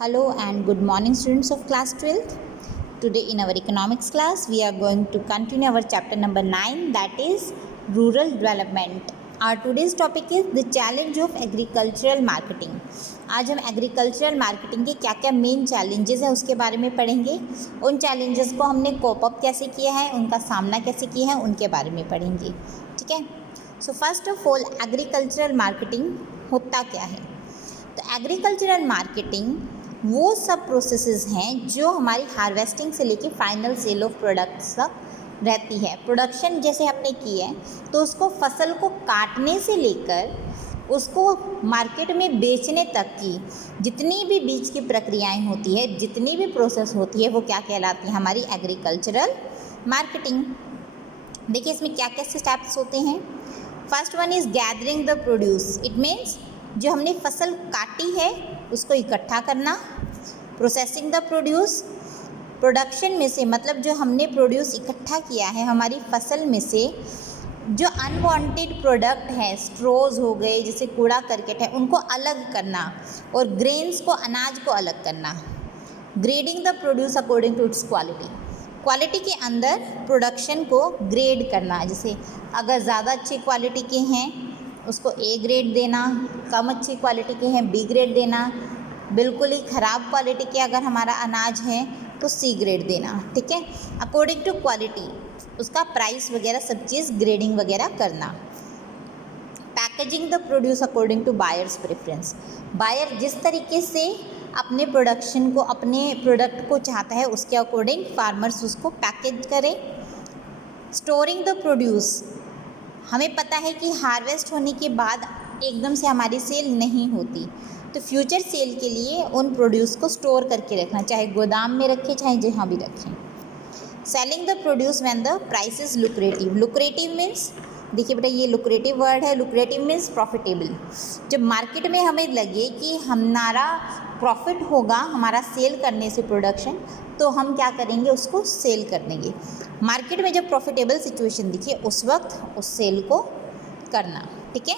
Hello and good morning, students of class 12th. Today in our economics class we are going to continue our chapter number 9, that is rural development. Our today's topic is the challenge of agricultural marketing. आज हम agricultural marketing के क्या क्या main challenges हैं उसके बारे में पढ़ेंगे. उन चैलेंजेस को हमने कोप अप कैसे किया है, उनका सामना कैसे किया है, उनके बारे में पढ़ेंगे. ठीक है. So first of all agricultural marketing होता क्या है. तो एग्रीकल्चरल मार्केटिंग वो सब प्रोसेसेस हैं जो हमारी हार्वेस्टिंग से लेके फाइनल सेल ऑफ प्रोडक्ट्स तक रहती है. प्रोडक्शन जैसे हमने की है तो उसको फसल को काटने से लेकर उसको मार्केट में बेचने तक की जितनी भी बीच की प्रक्रियाएं होती है, जितनी भी प्रोसेस होती है, वो क्या कहलाती है, हमारी एग्रीकल्चरल मार्केटिंग. देखिए इसमें क्या क्या स्टेप्स होते हैं. First one is gathering the produce. It means जो हमने फसल काटी है उसको इकट्ठा करना. प्रोसेसिंग द प्रोड्यूस, प्रोडक्शन में से मतलब जो हमने प्रोड्यूस इकट्ठा किया है हमारी फसल में से जो अनवांटेड प्रोडक्ट है, स्ट्रोज हो गए, जैसे कूड़ा करकट है, उनको अलग करना और ग्रेन्स को, अनाज को अलग करना. Grading the produce according to its quality. Quality के अंदर प्रोडक्शन को ग्रेड करना. जैसे अगर ज़्यादा अच्छी क्वालिटी के हैं उसको ए ग्रेड देना, कम अच्छी क्वालिटी के हैं बी ग्रेड देना, बिल्कुल ही ख़राब क्वालिटी के अगर हमारा अनाज है तो सी ग्रेड देना. ठीक है. अकॉर्डिंग टू क्वालिटी उसका प्राइस वगैरह सब चीज़ ग्रेडिंग वगैरह करना. Packaging the produce according to buyers preference. Buyer जिस तरीके से अपने प्रोडक्शन को, अपने प्रोडक्ट को चाहता है उसके अकॉर्डिंग फार्मर्स उसको पैकेज करें. Storing the produce. हमें पता है कि हार्वेस्ट होने के बाद एकदम से हमारी सेल नहीं होती, तो फ्यूचर सेल के लिए उन प्रोड्यूस को स्टोर करके रखना, चाहे गोदाम में रखें चाहे जहाँ भी रखें. Selling the produce when the price is lucrative. Lucrative means, देखिए बेटा ये लुक्रेटिव वर्ड है. Lucrative means profitable. जब मार्केट में हमें लगे कि हमारा प्रॉफिट होगा हमारा सेल करने से प्रोडक्शन, तो हम क्या करेंगे, उसको सेल कर देंगे. मार्केट में जब प्रॉफिटेबल सिचुएशन दिखे उस वक्त उस सेल को करना. ठीक है.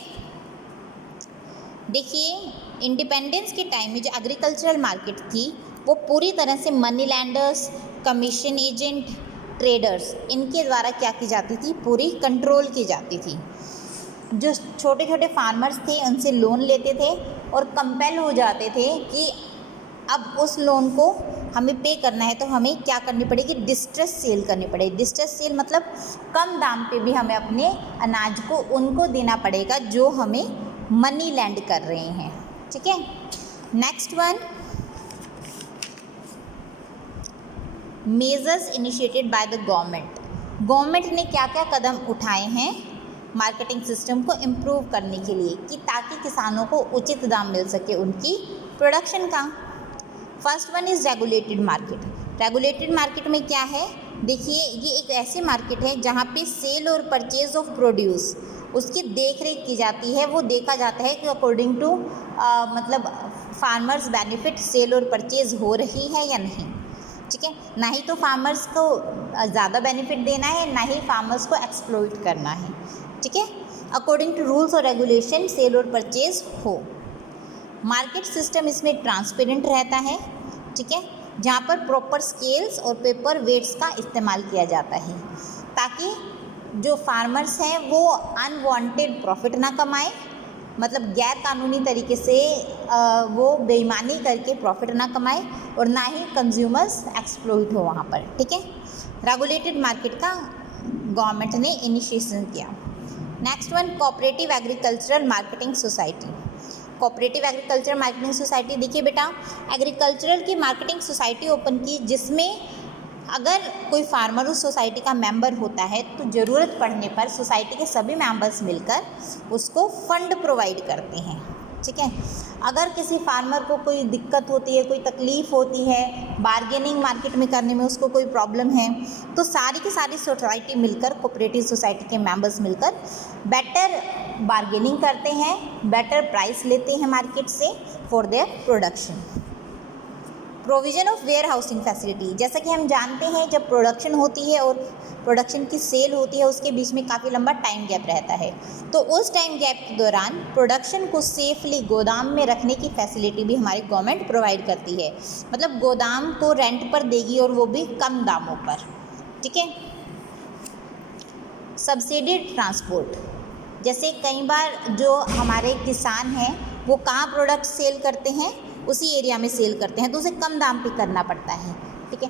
देखिए इंडिपेंडेंस के टाइम में जो एग्रीकल्चरल मार्केट थी वो पूरी तरह से money landers, commission agent, traders, इनके द्वारा क्या की जाती थी, पूरी कंट्रोल की जाती थी. जो छोटे छोटे फार्मर्स थे उनसे लोन लेते थे और कंपेल हो जाते थे कि अब उस लोन को हमें पे करना है तो हमें क्या करनी पड़ेगी, डिस्ट्रेस सेल करनी पड़ेगी. डिस्ट्रेस सेल मतलब कम दाम पे भी हमें अपने अनाज को उनको देना पड़ेगा जो हमें मनी लैंड कर रहे हैं. ठीक है. Next one, measures initiated by the government. Government ने क्या क्या कदम उठाए हैं मार्केटिंग सिस्टम को इम्प्रूव करने के लिए कि ताकि किसानों को उचित दाम मिल सके उनकी प्रोडक्शन का. First one is regulated market. Regulated market में क्या है, देखिए ये एक ऐसी मार्केट है जहाँ पे सेल और परचेज ऑफ प्रोड्यूस उसकी देख रेख की जाती है. वो देखा जाता है कि अकॉर्डिंग टू मतलब फार्मर्स बेनिफिट सेल और परचेज हो रही है या नहीं. ठीक है. ना ही तो फार्मर्स को ज़्यादा बेनिफिट देना है, ना ही फार्मर्स को एक्सप्लॉइट करना है. ठीक है. अकॉर्डिंग टू रूल्स और रेगुलेशन सेल और परचेज हो. मार्केट सिस्टम इसमें ट्रांसपेरेंट रहता है. ठीक है. जहाँ पर प्रॉपर स्केल्स और पेपर वेट्स का इस्तेमाल किया जाता है ताकि जो फार्मर्स हैं वो अनवांटेड प्रॉफिट ना कमाएं, मतलब गैर कानूनी तरीके से वो बेईमानी करके प्रॉफिट ना कमाएं और ना ही कंज्यूमर्स एक्सप्लॉइट हो वहाँ पर. ठीक है. रेगुलेटेड मार्केट का गवर्नमेंट ने इनिशिएशन किया. Next one, cooperative agricultural marketing society. Cooperative agricultural marketing society, देखिए बेटा एग्रीकल्चरल की मार्केटिंग सोसाइटी ओपन की जिसमें अगर कोई फार्मर उस सोसाइटी का मेंबर होता है तो ज़रूरत पड़ने पर सोसाइटी के सभी मेंबर्स मिलकर उसको फंड प्रोवाइड करते हैं. ठीक है. अगर किसी फार्मर को कोई दिक्कत होती है, कोई तकलीफ़ होती है, बार्गेनिंग मार्केट में करने में उसको कोई प्रॉब्लम है, तो सारी की सारी सोसाइटी मिलकर, कोऑपरेटिव सोसाइटी के मेंबर्स मिलकर बेटर बार्गेनिंग करते हैं, बेटर प्राइस लेते हैं मार्केट से for their production. Provision of warehousing facility, जैसा कि हम जानते हैं जब प्रोडक्शन होती है और प्रोडक्शन की सेल होती है उसके बीच में काफ़ी लंबा टाइम गैप रहता है, तो उस टाइम गैप के दौरान प्रोडक्शन को सेफली गोदाम में रखने की फैसिलिटी भी हमारी गवर्नमेंट प्रोवाइड करती है। मतलब गोदाम को रेंट पर देगी और वो भी कम दामों पर, ठीक है। सब्सिडी ट्रांसपोर्ट, जैसे कई बार जो हमारे किसान हैं वो कहाँ प्रोडक्ट सेल करते हैं, उसी एरिया में सेल करते हैं, तो उसे कम दाम पे करना पड़ता है, ठीक है।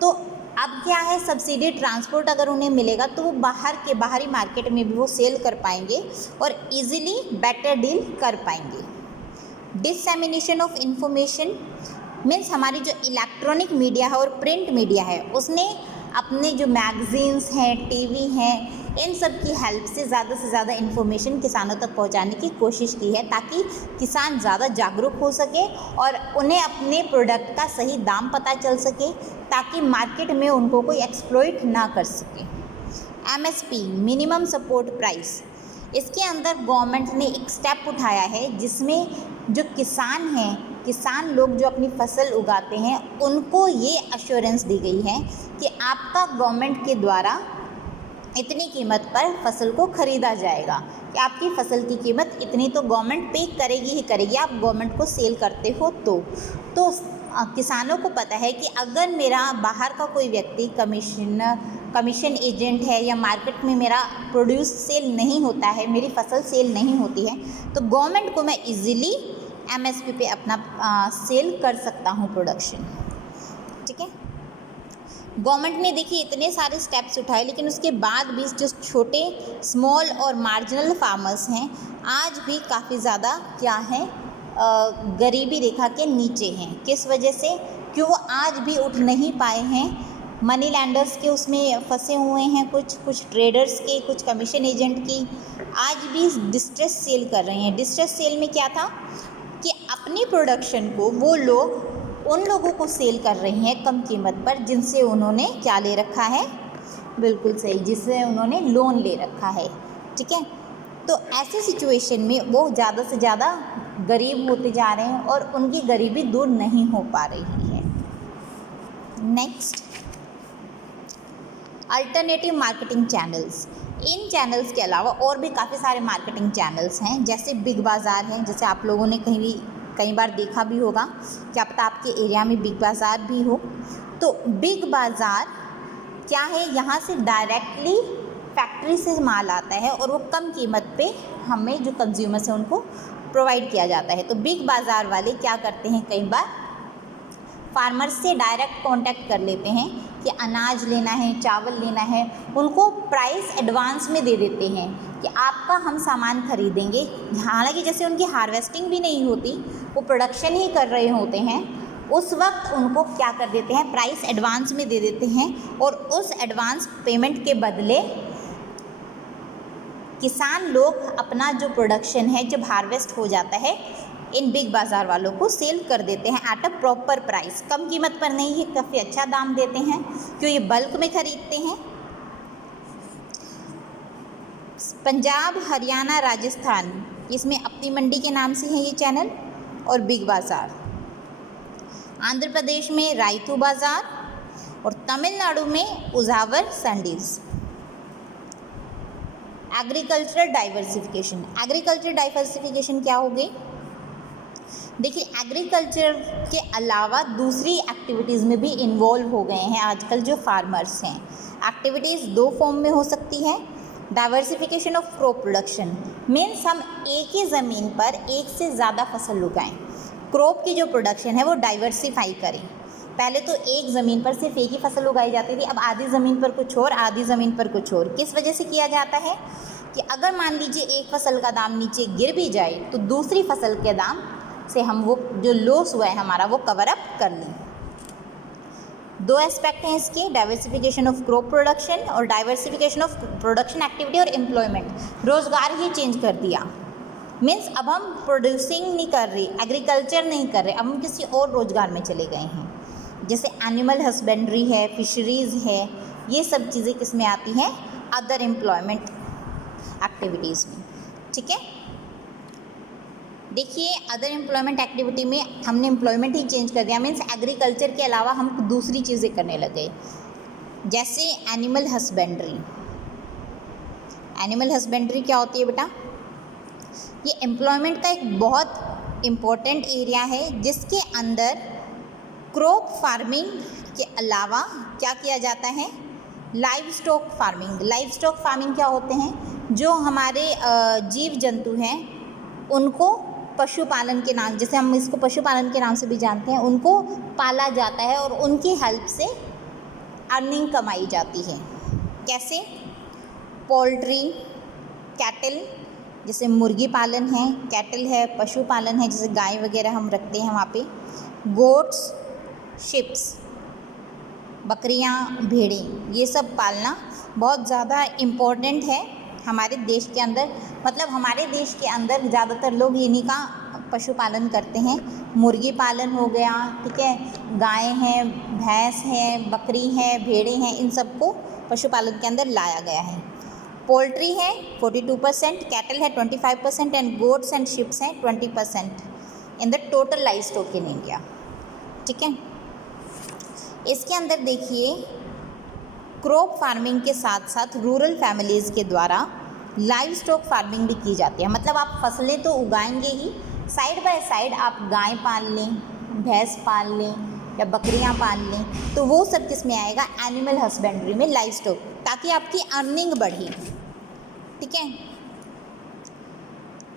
तो अब क्या है, सब्सिडी ट्रांसपोर्ट अगर उन्हें मिलेगा तो वो बाहरी मार्केट में भी वो सेल कर पाएंगे और इजीली बेटर डील कर पाएंगे। डिसएमिनेशन ऑफ इंफॉर्मेशन मीन्स हमारी जो इलेक्ट्रॉनिक मीडिया है और प्रिंट मीडिया है उसने अपने जो मैगजीन्स हैं, टीवी हैं, इन सब की हेल्प से ज़्यादा इन्फॉर्मेशन किसानों तक पहुंचाने की कोशिश की है ताकि किसान ज़्यादा जागरूक हो सके और उन्हें अपने प्रोडक्ट का सही दाम पता चल सके ताकि मार्केट में उनको कोई एक्सप्लॉइट ना कर सके। एमएसपी मिनिमम सपोर्ट प्राइस, इसके अंदर गवर्नमेंट ने एक स्टेप उठाया है जिसमें जो किसान लोग जो अपनी फसल उगाते हैं उनको ये अश्योरेंस दी गई है कि आपका गवर्नमेंट के द्वारा इतनी कीमत पर फसल को ख़रीदा जाएगा, कि आपकी फसल की कीमत इतनी तो गवर्नमेंट पे करेगी ही करेगी, आप गवर्नमेंट को सेल करते हो तो किसानों को पता है कि अगर मेरा बाहर का कोई व्यक्ति कमीशन एजेंट है या मार्केट में मेरा प्रोड्यूस सेल नहीं होता है, मेरी फसल सेल नहीं होती है, तो गवर्नमेंट को मैं इजीली एमएसपी पे अपना सेल कर सकता हूँ प्रोडक्शन, ठीक है। गवर्नमेंट ने देखिए इतने सारे स्टेप्स उठाए लेकिन उसके बाद भी जो छोटे स्मॉल और मार्जिनल फार्मर्स हैं आज भी काफ़ी ज़्यादा क्या हैं, गरीबी रेखा के नीचे हैं। किस वजह से? क्यों वो आज भी उठ नहीं पाए हैं, मनी लैंडर्स के उसमें फंसे हुए हैं, कुछ ट्रेडर्स के, कुछ कमीशन एजेंट की, आज भी डिस्ट्रेस सेल कर रहे हैं। डिस्ट्रेस सेल में क्या था कि अपनी प्रोडक्शन को वो लोग उन लोगों को सेल कर रहे हैं कम कीमत पर जिनसे उन्होंने क्या ले रखा है, बिल्कुल सही, जिससे उन्होंने लोन ले रखा है, ठीक है। तो ऐसे सिचुएशन में वो ज़्यादा से ज़्यादा गरीब होते जा रहे हैं और उनकी गरीबी दूर नहीं हो पा रही है। Next, alternative marketing channels. इन चैनल्स के अलावा और भी काफ़ी सारे मार्केटिंग चैनल्स हैं, जैसे बिग बाज़ार है, जैसे आप लोगों ने कई बार देखा भी होगा, क्या पता आपके एरिया में बिग बाज़ार भी हो। तो बिग बाज़ार क्या है, यहाँ से डायरेक्टली फैक्ट्री से माल आता है और वो कम कीमत पे हमें जो कंज्यूमर्स हैं उनको प्रोवाइड किया जाता है। तो बिग बाज़ार वाले क्या करते हैं, कई बार फार्मर्स से डायरेक्ट कांटेक्ट कर लेते हैं कि अनाज लेना है, चावल लेना है, उनको प्राइस एडवांस में दे देते हैं कि आपका हम सामान खरीदेंगे। हालांकि जैसे उनकी हार्वेस्टिंग भी नहीं होती, वो प्रोडक्शन ही कर रहे होते हैं, उस वक्त उनको क्या कर देते हैं, प्राइस एडवांस में दे देते हैं और उस एडवांस पेमेंट के बदले किसान लोग अपना जो प्रोडक्शन है जब हार्वेस्ट हो जाता है इन बिग बाज़ार वालों को सेल कर देते हैं एट अ प्रॉपर प्राइस। कम कीमत पर नहीं है, काफ़ी अच्छा दाम देते हैं क्यों ये बल्क में ख़रीदते हैं। पंजाब, हरियाणा, राजस्थान, इसमें अपनी मंडी के नाम से है ये चैनल और बिग बाज़ार। आंध्र प्रदेश में रायतू बाज़ार और तमिलनाडु में उजावर संडीज़। Agricultural diversification. एग्रीकल्चर डाइवर्सिफिकेशन क्या हो गई? देखिए, एग्रीकल्चर के अलावा दूसरी एक्टिविटीज़ में भी इन्वॉल्व हो गए हैं आजकल जो फार्मर्स हैं। एक्टिविटीज़ दो फॉर्म में हो सकती है। Diversification of crop production means हम एक ही ज़मीन पर एक से ज़्यादा फसल उगाएं। क्रॉप की जो प्रोडक्शन है वो डाइवर्सिफाई करें। पहले तो एक ज़मीन पर सिर्फ एक ही फसल उगाई जाती थी, अब आधी ज़मीन पर कुछ और, आधी ज़मीन पर कुछ और। किस वजह से किया जाता है कि अगर मान लीजिए एक फसल का दाम नीचे गिर भी जाए तो दूसरी फसल के दाम से हम वो जो लॉस हुआ है हमारा वो कवर अप कर लें। दो एस्पेक्ट हैं इसके, डाइवर्सिफिकेशन ऑफ क्रॉप प्रोडक्शन और डाइवर्सिफिकेशन ऑफ प्रोडक्शन एक्टिविटी और एम्प्लॉयमेंट। रोज़गार ही चेंज कर दिया, मीन्स अब हम प्रोड्यूसिंग नहीं कर रहे, एग्रीकल्चर नहीं कर रहे, अब हम किसी और रोज़गार में चले गए हैं। जैसे एनिमल हस्बेंड्री है, फिशरीज़ है, ये सब चीज़ें किस में आती हैं, अदर एम्प्लॉयमेंट एक्टिविटीज़ में, ठीक है। देखिए अदर एम्प्लॉयमेंट एक्टिविटी में हमने एम्प्लॉयमेंट ही चेंज कर दिया, मीन्स एग्रीकल्चर के अलावा हम दूसरी चीज़ें करने लगे, जैसे एनिमल हस्बेंड्री। एनिमल हस्बेंड्री क्या होती है बेटा? ये एम्प्लॉयमेंट का एक बहुत इम्पोर्टेंट एरिया है जिसके अंदर क्रॉप फार्मिंग के अलावा क्या किया जाता है? Live stock farming. Live stock farming क्या होते हैं? जो हमारे जीव जंतु हैं उनको पशुपालन के नाम, जैसे हम इसको पशुपालन के नाम से भी जानते हैं, उनको पाला जाता है और उनकी हेल्प से अर्निंग कमाई जाती है। कैसे? पोल्ट्री, कैटल, जैसे मुर्गी पालन है, कैटल है, पशुपालन है, जैसे गाय वगैरह हम रखते हैं वहाँ पे, गोट्स, शिप्स, बकरियाँ, भेड़ें, ये सब पालना बहुत ज़्यादा इम्पोर्टेंट है हमारे देश के अंदर। मतलब हमारे देश के अंदर ज़्यादातर लोग इन्हीं का पशुपालन करते हैं। मुर्गी पालन हो गया, ठीक है, गाय हैं, भैंस हैं, बकरी है, भेड़ें हैं, इन सबको पशुपालन के अंदर लाया गया है। पोल्ट्री है 42%, कैटल है 25% एंड गोट्स एंड शिप्स हैं 20% in the total live stock in India. ठीक है, इसके अंदर देखिए क्रॉप फार्मिंग के साथ साथ रूरल फैमिलीज़ के द्वारा लाइव स्टॉक फार्मिंग भी की जाती है। मतलब आप फसलें तो उगाएंगे ही, साइड बाय साइड आप गाय पाल लें, भैंस पाल लें या बकरियां पाल लें, तो वो सब किस में आएगा? एनिमल हस्बेंड्री में, लाइव स्टॉक, ताकि आपकी अर्निंग बढ़े। ठीक है,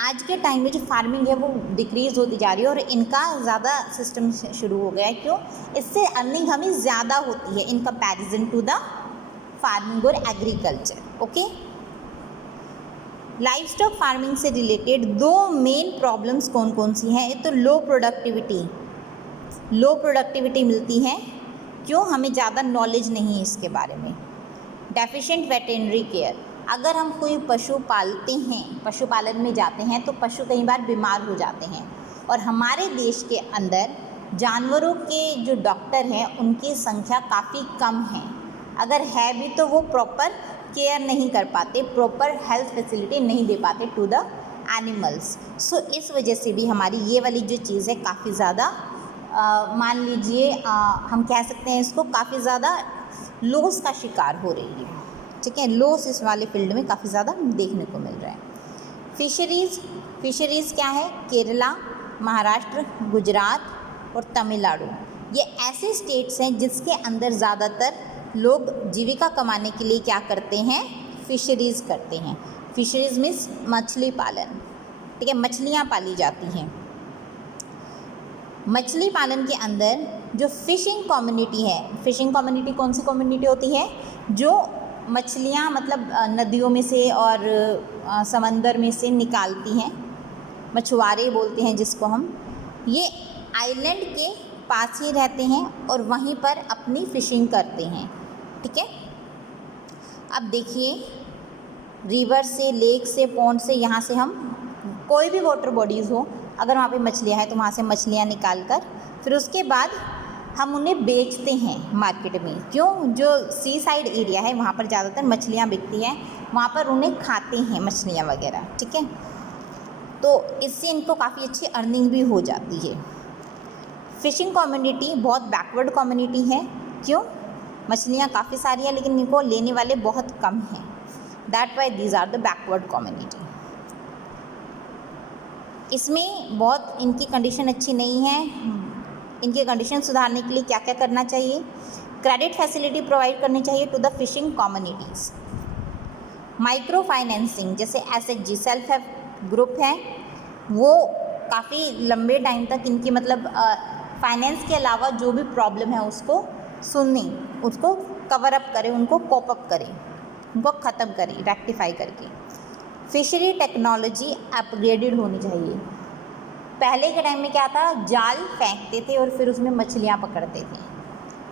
आज के टाइम में जो फार्मिंग है वो डिक्रीज़ होती जा रही है और इनका ज़्यादा सिस्टम शुरू हो गया है। क्यों? इससे अर्निंग हमें ज़्यादा होती है in comparison to the farming और agriculture. Okay, livestock farming से रिलेटेड दो मेन प्रॉब्लम्स कौन कौन सी हैं? तो लो प्रोडक्टिविटी मिलती है। क्यों? हमें ज़्यादा नॉलेज नहीं है इसके बारे में। डेफिशिएंट वेटेनरी केयर, अगर हम कोई पशु पालते हैं, पशुपालन में जाते हैं, तो पशु कई बार बीमार हो जाते हैं और हमारे देश के अंदर जानवरों के जो डॉक्टर हैं उनकी संख्या काफ़ी कम है। अगर है भी तो वो प्रॉपर केयर नहीं कर पाते, प्रॉपर हेल्थ फैसिलिटी नहीं दे पाते टू द एनिमल्स। सो इस वजह से भी हमारी ये वाली जो चीज़ है काफ़ी ज़्यादा मान लीजिए हम कह सकते हैं इसको काफ़ी ज़्यादा लॉस का शिकार हो रही है। ठीक है, लॉस इस वाले फील्ड में काफ़ी ज़्यादा देखने को मिल रहा है। फिशरीज़ क्या है? केरला, महाराष्ट्र, गुजरात और तमिलनाडु, ये ऐसे स्टेट्स हैं जिसके अंदर ज़्यादातर लोग जीविका कमाने के लिए क्या करते हैं? फिशरीज़ करते हैं। फिशरीज़ मीन्स मछली पालन। ठीक है, मछलियाँ पाली जाती हैं। मछली पालन के अंदर जो फ़िशिंग कम्युनिटी है, फ़िशिंग कम्युनिटी कौन सी कम्युनिटी होती है? जो मछलियाँ मतलब नदियों में से और समंदर में से निकालती हैं, मछुआरे बोलते हैं जिसको हम। ये आइलैंड के पास ही रहते हैं और वहीं पर अपनी फ़िशिंग करते हैं। ठीक है, अब देखिए रिवर से, लेक से, पॉन्ड से, यहाँ से हम कोई भी वाटर बॉडीज़ हो, अगर वहाँ पे मछलियाँ हैं तो वहाँ से मछलियाँ निकाल कर फिर उसके बाद हम उन्हें बेचते हैं मार्केट में। क्यों? जो सी साइड एरिया है वहाँ पर ज़्यादातर मछलियाँ बिकती हैं, वहाँ पर उन्हें खाते हैं मछलियाँ वगैरह। ठीक है, तो इससे इनको काफ़ी अच्छी अर्निंग भी हो जाती है। फ़िशिंग कम्युनिटी बहुत बैकवर्ड कम्युनिटी है। क्यों? मछलियाँ काफ़ी सारी हैं लेकिन इनको लेने वाले बहुत कम हैं। That why these are the backward community. इसमें बहुत इनकी कंडीशन अच्छी नहीं है। इनकी कंडीशन सुधारने के लिए क्या क्या करना चाहिए? क्रेडिट फैसिलिटी प्रोवाइड करनी चाहिए to the fishing communities. Micro financing, जैसे SHG सेल्फ हेल्प ग्रुप है, वो काफ़ी लंबे टाइम तक इनकी मतलब फाइनेंस के अलावा जो भी प्रॉब्लम है उसको सुनने, उसको कवर अप करें, उनको कोप अप करें, उनको ख़त्म करें रेक्टिफाई करके। फिशरी टेक्नोलॉजी अपग्रेडेड होनी चाहिए। पहले के टाइम में क्या था? जाल फेंकते थे और फिर उसमें मछलियाँ पकड़ते थे।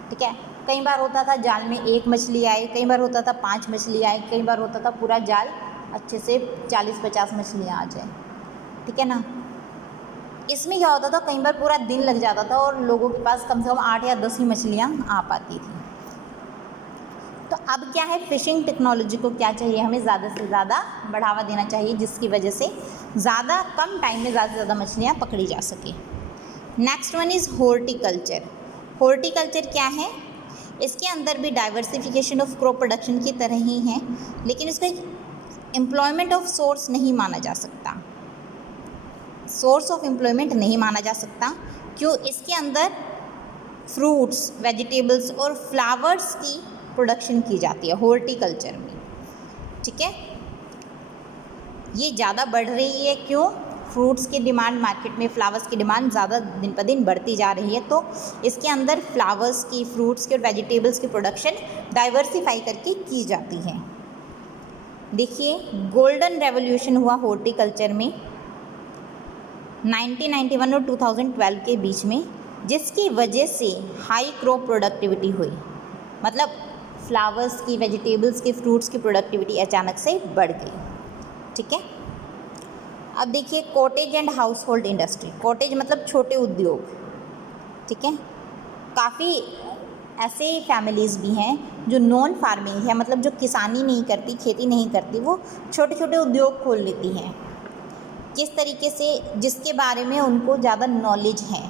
ठीक है, कई बार होता था जाल में एक मछली आई, कई बार होता था 5 मछली आई, कई बार होता था पूरा जाल अच्छे से 40-50 मछलियाँ आ जाए। ठीक है ना, इसमें क्या होता था? कई बार पूरा दिन लग जाता था और लोगों के पास कम से कम 8 या 10 ही मछलियाँ आ पाती थी। तो अब क्या है, फिशिंग टेक्नोलॉजी को क्या चाहिए, हमें ज़्यादा से ज़्यादा बढ़ावा देना चाहिए, जिसकी वजह से ज़्यादा कम टाइम में ज़्यादा से ज़्यादा मछलियाँ पकड़ी जा सके। Next one is horticulture. Horticulture क्या है, इसके अंदर भी डाइवर्सिफिकेशन ऑफ क्रॉप प्रोडक्शन की तरह ही है, लेकिन इसको एक एम्प्लॉयमेंट ऑफ सोर्स नहीं माना जा सकता, सोर्स ऑफ एम्प्लॉयमेंट नहीं माना जा सकता। क्यों? इसके अंदर फ्रूट्स, वेजिटेबल्स और फ्लावर्स की प्रोडक्शन की जाती है हॉर्टिकल्चर में, ठीक है। ये ज़्यादा बढ़ रही है, क्यों? फ्रूट्स की डिमांड मार्केट में, फ्लावर्स की डिमांड ज़्यादा दिन पर दिन बढ़ती जा रही है, तो इसके अंदर फ्लावर्स की, फ्रूट्स की और वेजिटेबल्स की प्रोडक्शन डाइवर्सिफाई करके की जाती है। देखिए, गोल्डन रेवोल्यूशन हुआ हॉर्टिकल्चर में 1991 और 2012 के बीच में, जिसकी वजह से हाई क्रॉप प्रोडक्टिविटी हुई, मतलब फ्लावर्स की, वेजिटेबल्स की, फ्रूट्स की प्रोडक्टिविटी अचानक से बढ़ गई, ठीक है। अब देखिए, cottage and house hold industry. Cottage मतलब छोटे उद्योग, ठीक है। काफ़ी ऐसे फैमिलीज़ भी हैं जो नॉन फार्मिंग है, मतलब जो किसानी नहीं करती, खेती नहीं करती, वो छोटे छोटे उद्योग खोल लेती हैं। किस तरीके से, जिसके बारे में उनको ज़्यादा नॉलेज है,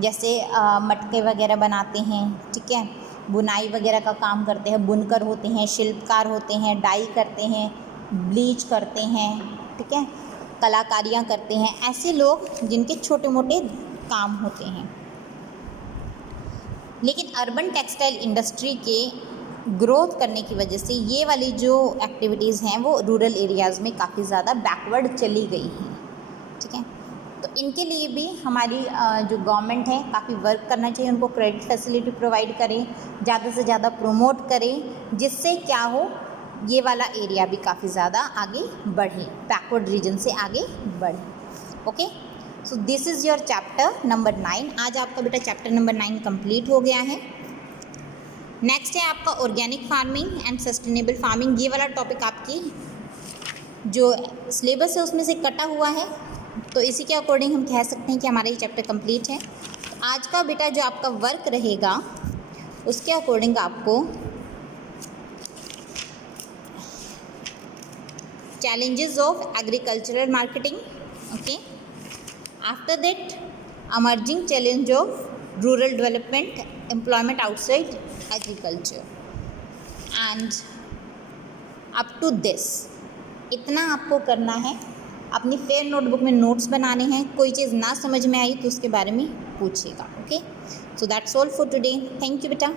जैसे मटके वगैरह बनाते हैं, ठीक है, बुनाई वगैरह का काम करते हैं, बुनकर होते हैं, शिल्पकार होते हैं, डाई करते हैं, ब्लीच करते हैं, ठीक है, कलाकारियाँ करते हैं, ऐसे लोग जिनके छोटे मोटे काम होते हैं। लेकिन अर्बन टेक्सटाइल इंडस्ट्री के ग्रोथ करने की वजह से ये वाली जो एक्टिविटीज़ हैं वो रूरल एरियाज़ में काफ़ी ज़्यादा बैकवर्ड चली गई हैं, ठीक है। तो इनके लिए भी हमारी जो गवर्नमेंट है काफ़ी वर्क करना चाहिए, उनको क्रेडिट फैसिलिटी प्रोवाइड करें, ज़्यादा से ज़्यादा प्रमोट करें, जिससे क्या हो, ये वाला एरिया भी काफ़ी ज़्यादा आगे बढ़े, बैकवर्ड रीजन से आगे बढ़े। Okay, so this is your chapter number 9। आज आपका बेटा चैप्टर नंबर 9 कंप्लीट हो गया है। नेक्स्ट है आपका organic farming and sustainable farming. ये वाला टॉपिक आपकी जो सिलेबस है उसमें से कटा हुआ है, तो इसी के अकॉर्डिंग हम कह सकते हैं कि हमारा ये चैप्टर कंप्लीट है। आज का बेटा जो आपका वर्क रहेगा उसके अकॉर्डिंग आपको challenges of agricultural marketing, okay, after that emerging challenge of rural development, employment outside agriculture, and up to this इतना आपको करना है। अपनी फेयर नोटबुक में नोट्स बनाने हैं, कोई चीज़ ना समझ में आई तो उसके बारे में पूछिएगा। Okay, so that's all for today. Thank you बेटा।